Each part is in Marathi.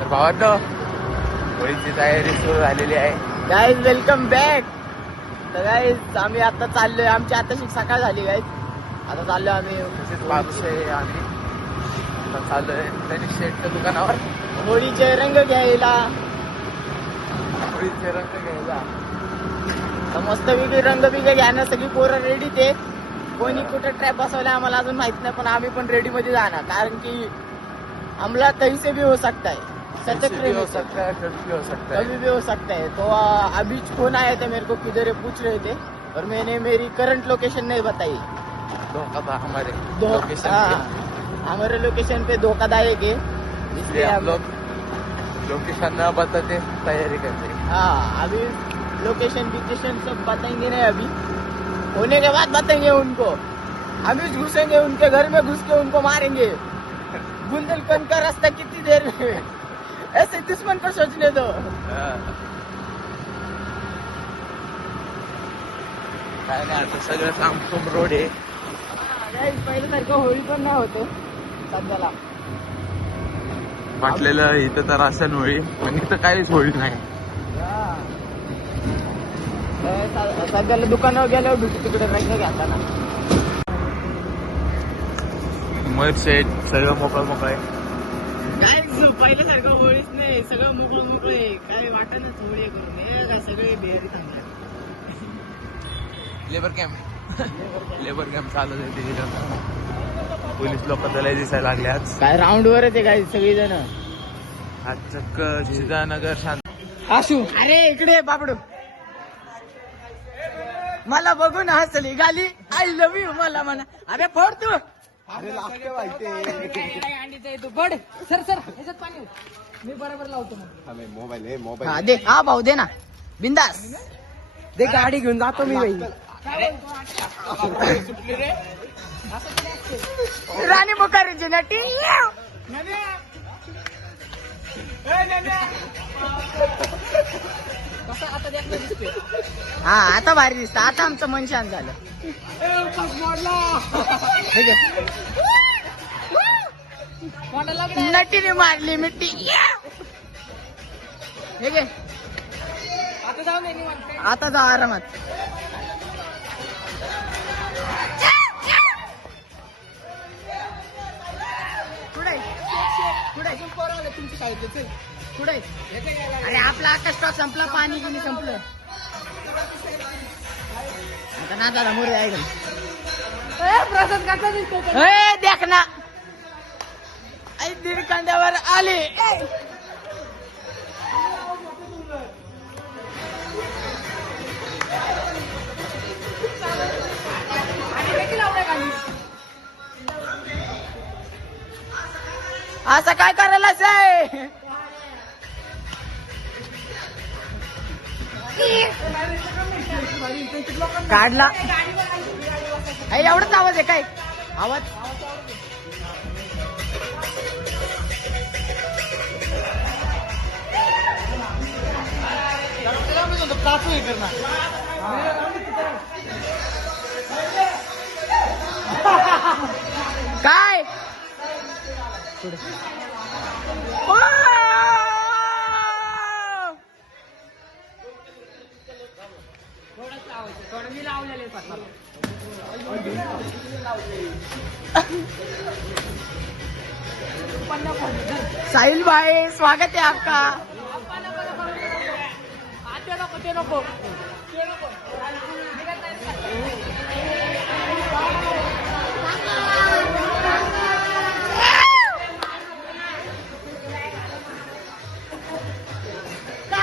तर भावांनो होळीची तयारी सुरू झालेली आहे. Guys welcome back. तर गाईज आम्ही आता चाललोय, आमची आताशी सकाळ झाली गाईज. आता चाललोय आम्ही आम्ही आता चाललोय तनिष शेठच्या दुकानावर होळीचे रंग घ्यायला. होळीचे रंग घ्यायला तर मस्त वेगळी रंग बिग घ्यायला सगळी पोरं रेडी. ते कोणी कुठे ट्रॅप बसवला आम्हाला अजून माहित नाही, पण आम्ही पण रेडी मध्ये जाणार, कारण की हमला कहीं से भी हो सकता है, सतर्क हो सकता है, कभी भी हो सकता है. तो अभी फोन आया था मेरे को, किधर है पूछ रहे थे, और मैंने मेरी करंट लोकेशन नहीं बताई. धोखा था हमारे लोकेशन पे धोखादायक है, इसलिए हम लोग लोकेशन न बताते तैयारी करते. हाँ, अभी लोकेशन सब बताएंगे नहीं, अभी होने के बाद बताएंगे उनको. अभी घुसेंगे उनके घर में, घुस के उनको मारेंगे. बुंदेलखंड का रास्ता कितनी देर में, ऐसे दुश्मन को सोचने दो. काय नाही, आता सगळं सामसूम रोड आहे. पहिल्यासारखं होळी पण नाही होते सध्याला. वाटलेलं इथं तर असं होळी, पण इथं काहीच होळी नाही. सध्याला दुकानावर गेल्यावर भेटू तिकडे रंग घ्यायला. मग शेट सगळं मोकळं मोकळं आहे. काय पहिल्यासारखं होळीच नाही, सगळं मोकळं मोकळं आहे. काय वाटणच होळी करून सगळे बिहारी थांबले. लेबर कॅम्प चालू आहे तिथे. पोलीस लोक त्याला दिसायला लागले. आज काय राऊंड वरच आहे काय सगळी जण. आज चक्क सिद्धानगर शांत आसू. अरे इकडे बाबडू, मला बघून हसली गाली. आय लव्ह यू मला म्हणा. अरे फोड तू. अरे तू पड. सर ह्याच्यात पाणी मी बरोबर लावतो. मोबाईल हा दे. हा भाऊ दे ना, बिंदास दे. गाडी घेऊन जातो मी बाई. राणी मुखार्जी नटी. हा आता भारी दिसत. आता आमचं मन शांत झालं. नटीने मारली मिट्टी. हे घे आता जा आरामात. पुढे अरे आपला आता स्टॉक संपला, पाणी गिनी संपलं. आता ना दादा मोरे आहे देख ना. दीड कांद्यावर आले. असं काय करायलाच आहे. काढला एवढाच आवाज आहे काय आवाज. काय साहिल भाई स्वागत है आपका. नको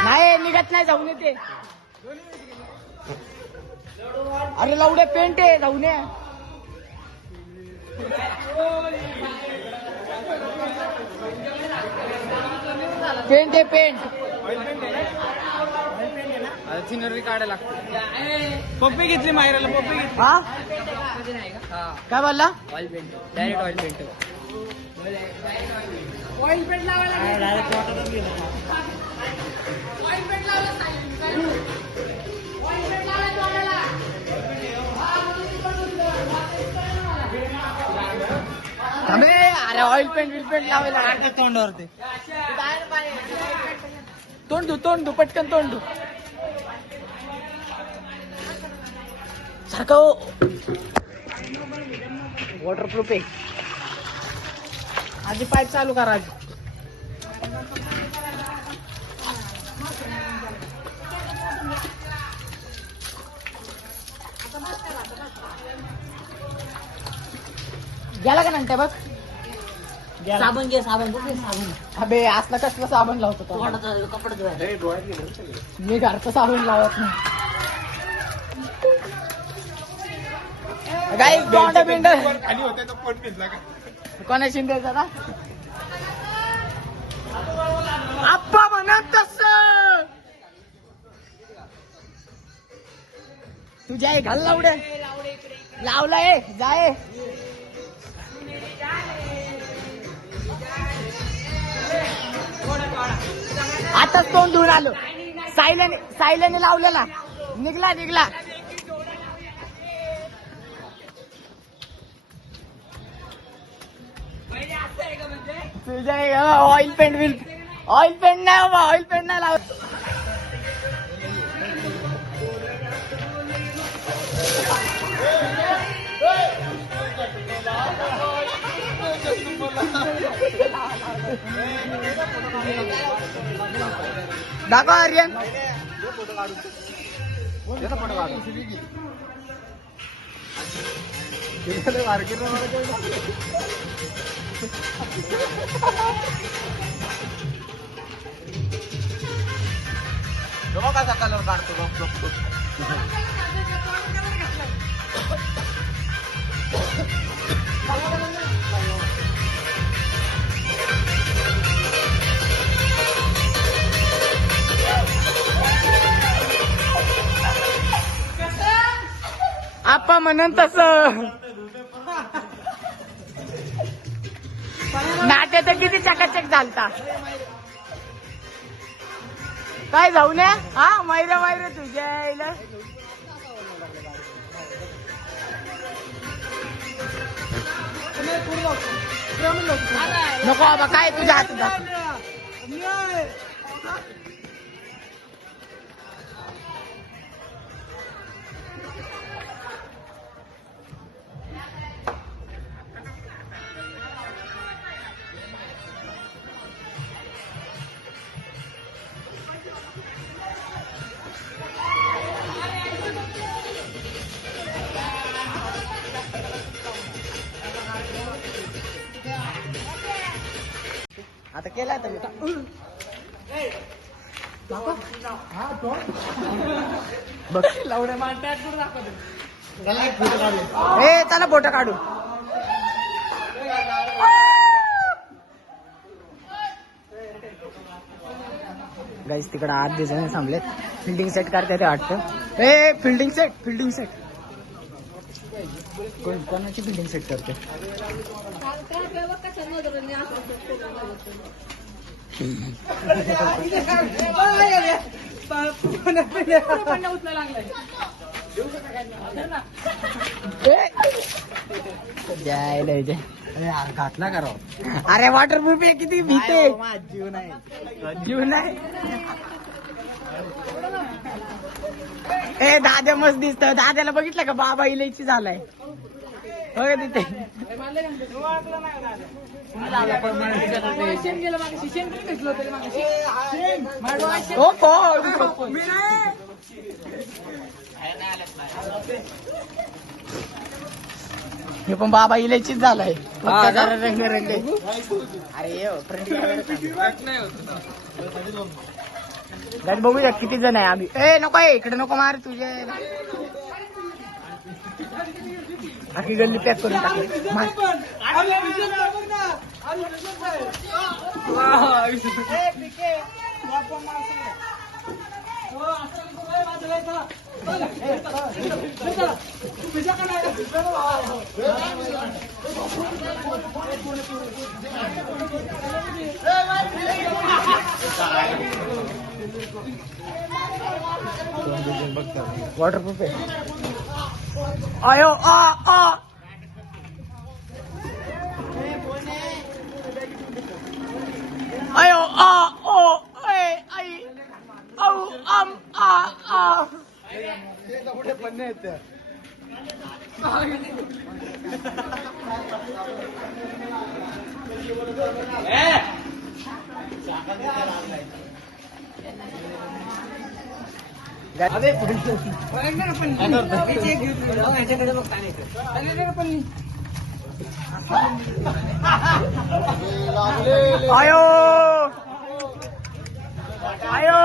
नाही निघत नाही, जाऊन येते. अरे लावडे पेंट आहे, जाऊन ये. पेंट आहे पेंट. सिनरी काढायला लागते. पप्पी घेतली मायराला. पप्पी घेतली. हा काय बोलला. Oil paint direct oil paint. Oil paint लावायला अरे ऑइल पेंट लावायला तोंडावरती तोंड धू पटकन तोंड धू सारखं वॉटरप्रूफ आहे आधी पाईप चालू करा आधी गेला का नंतर बघ साबण घे साबण अबे असला कसला साबण लावतो तो कपडे धुवायला मी घरचं साबण लावत नाही काही तोंड बिंड खाली होते तो पोट पिजला का कोणा शिंदेचा ना आप्पा म्हणत तस तुझ्या आई घाल लावडे लावलाय जाय आताच तोंड धुवून आलो सायल्याने लावलेला निघला तुझ्या ऑइल पेंट नाही बाबा ऑइल पेंट नाही लावत दाखव आर्यन कसा कलर काढतो आप्पा म्हणून तस नाट्य तर किती चकाचक झालता काय जाऊ नये हा मैरे तुझ्या आईला नको बाबा काय तुझ्या हातात आता केला बघ लावड्या ए चला फोटो काढू गाईस तिकडे 8 जण थांबलेत फिल्डिंग सेट करते ते वाटतं ए फिल्डिंग सेट कोणाची फिल्डिंग सेट करते घातला करा अरे वॉटरप्रूफ आहे किती भीते जीव नाही ए दाद्या मस्त दिसत दाद्याला बघितलं का बाबा इलायची झालाय हो का तिथे हे पण बाबा इलायचीच झालाय रंग अरे गाडी बघूया किती जण आहे आम्ही ए नको इकडे नको मार तुझे बाकी गल्ली पॅक करून टाकली वॉटरप्रूफ आहे आयो आ आयो आयो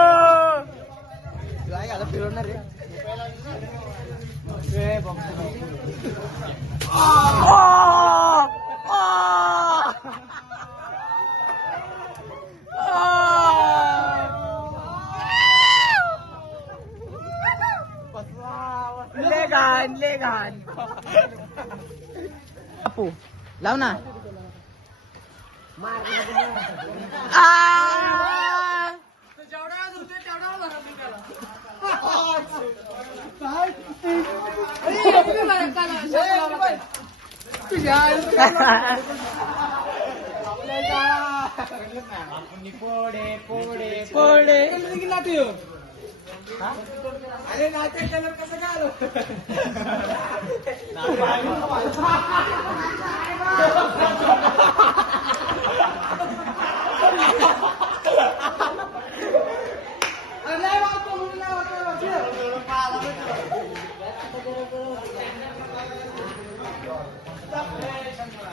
फिरवणार रे ले घाण बापू लाव ना अरे नाते कलर कसं काय आलो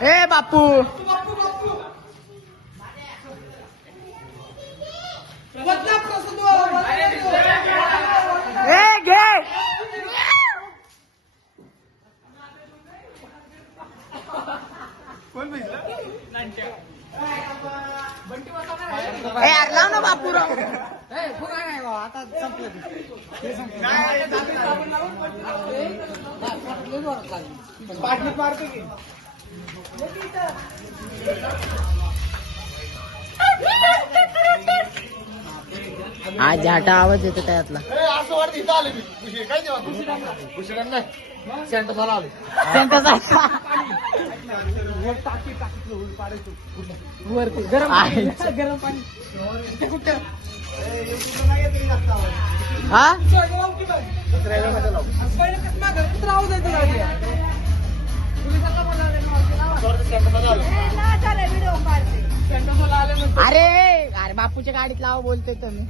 ए बापू ए घे ए यार लाव ना बापू राव आता संपलं पाटली मारतो की आज झाटा आवाज येतो त्यातला असं वाटतं इथं आले मी काय जेव्हा उशिरा नाही सेंटर झाला आले वरती गरम गरम पाणी कुठं हा अरे अरे बापूच्या गाडीत लावा बोलतोय तुम्ही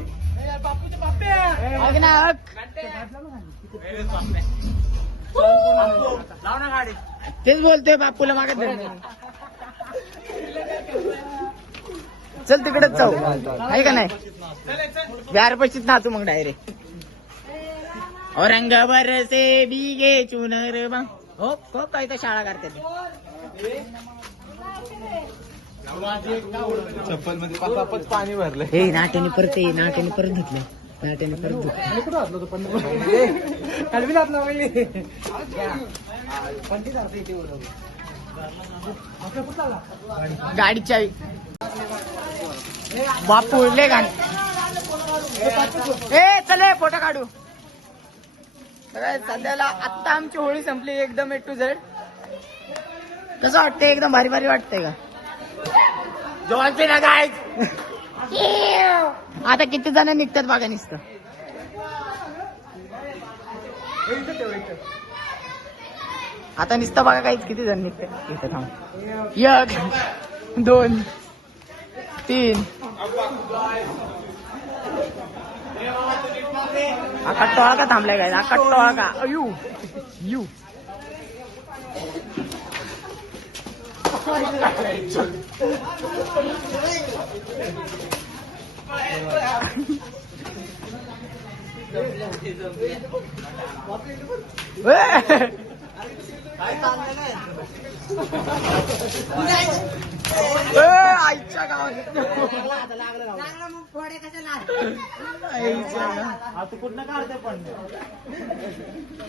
तेच बोलतोय बापूला मागत चल तिकडेच जाऊ आहे का नाही बिहार पशीच नाचू मग डायरेक्ट औरंगाबाद से बिगे चुनर बा हो हो काय तर शाळा करते चप्पल मध्ये पाच पाणी भरलं हे नाट्याने परत धुतले नाट्याने परत गाडीच्या बापू ले गाणी ए चले फोटो काढू सध्याला आत्ता आमची होळी संपली एकदम A to Z कसं वाटतंय एकदम भारी भारी वाटतंय का जोरते ना काय आता किती जण निघतात बघा नुसतं आता नुसतं बघा काहीच किती जण निघतात इथं थांब 1 2 3 आकाट टोळा का थांबलाय काय आकाट टोळा का यू यू आईच्या गावात कुठनं काढते पण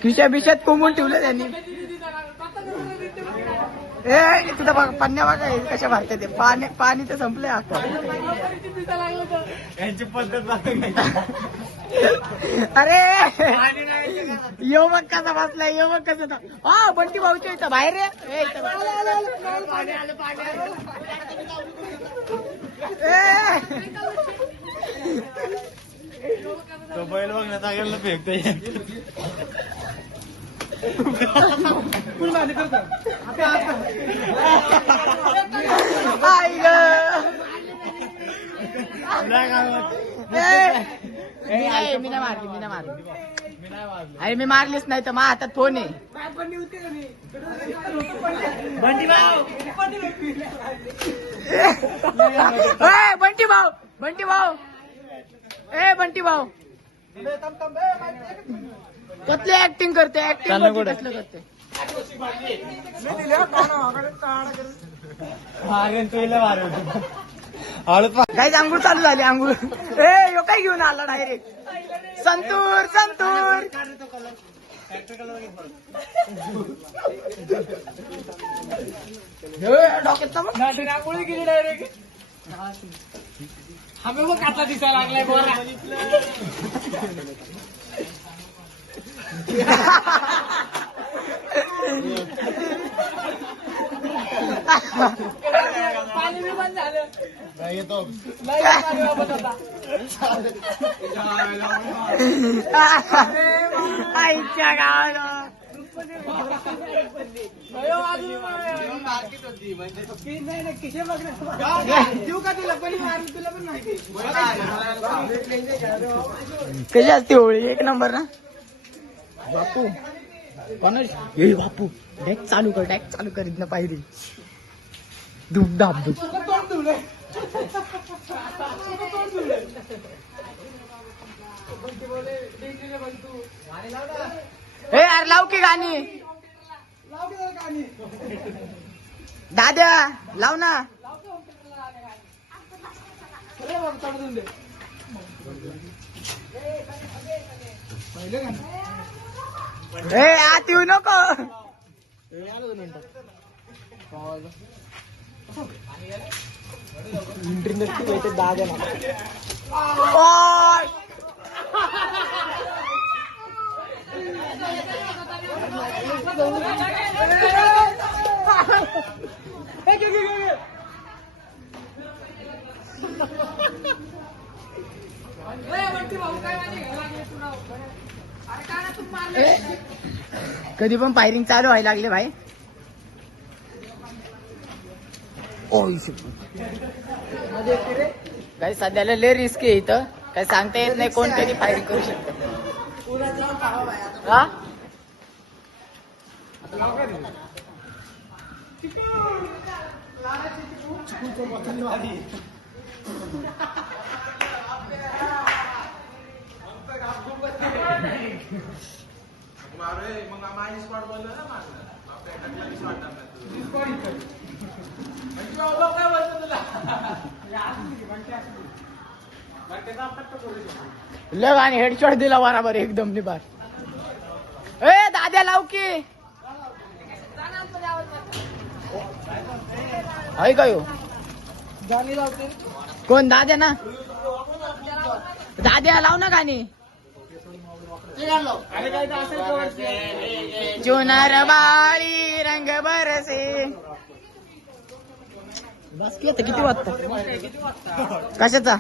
खिशा बिशात कोंबून ठेवलं त्यांनी ए तुझं पन्न्या बघा कशा भरते ते पाणी पाणी तर संपले आता यांची पद्धत अरे यो मग कसा बसला यो मग कसं हा बंटी भाऊच्या इथं बाहेर तो बैल बघण्यात गेला फेकतोय आई ग. मी नाही मारली. अरे मी मारलीच नाही तर माझ्या हातात फोन आहे. बंटी भाऊ ए बंटी भाऊ कसली ऍक्टिंग करते कसलं करते. काही अंघोळ चालू झाली अंघोळ. ए यो काय घेऊन आला डायरेक्ट संतूर डॉक्टर आंघोळी गेली डायरेक्ट. हमें वो काचा दिसायला लागलाय बोरा. पाणी बी बंद झालं. नाही येतो नाही पाणी वापस आता. आईच्या गावाला कशी असते होळी एक नंबर ना. बापू हे बापू डॅक चालू कर इथनं पायरी धूप धाप धूप. हे यार लाव की गाणी दाद्या लाव ना. ए आत येऊ नको. इंटरनेट दाद्या कधी पण फायरिंग चालू व्हायला लागले भाई. काही सध्याला लय रिस्क आहे इथं. काही सांगता येत नाही कोण कधी फायरिंग करू शकत. हा लग आणि हेडशॉट दिला बराबर एकदम निबार. ए दाद्या लाव की आहे का यो कोण दाद्या ना. दाद्या लाव ना गाणी. चुनार बाळी रंग बरसे. बस किती वाजता कशाचा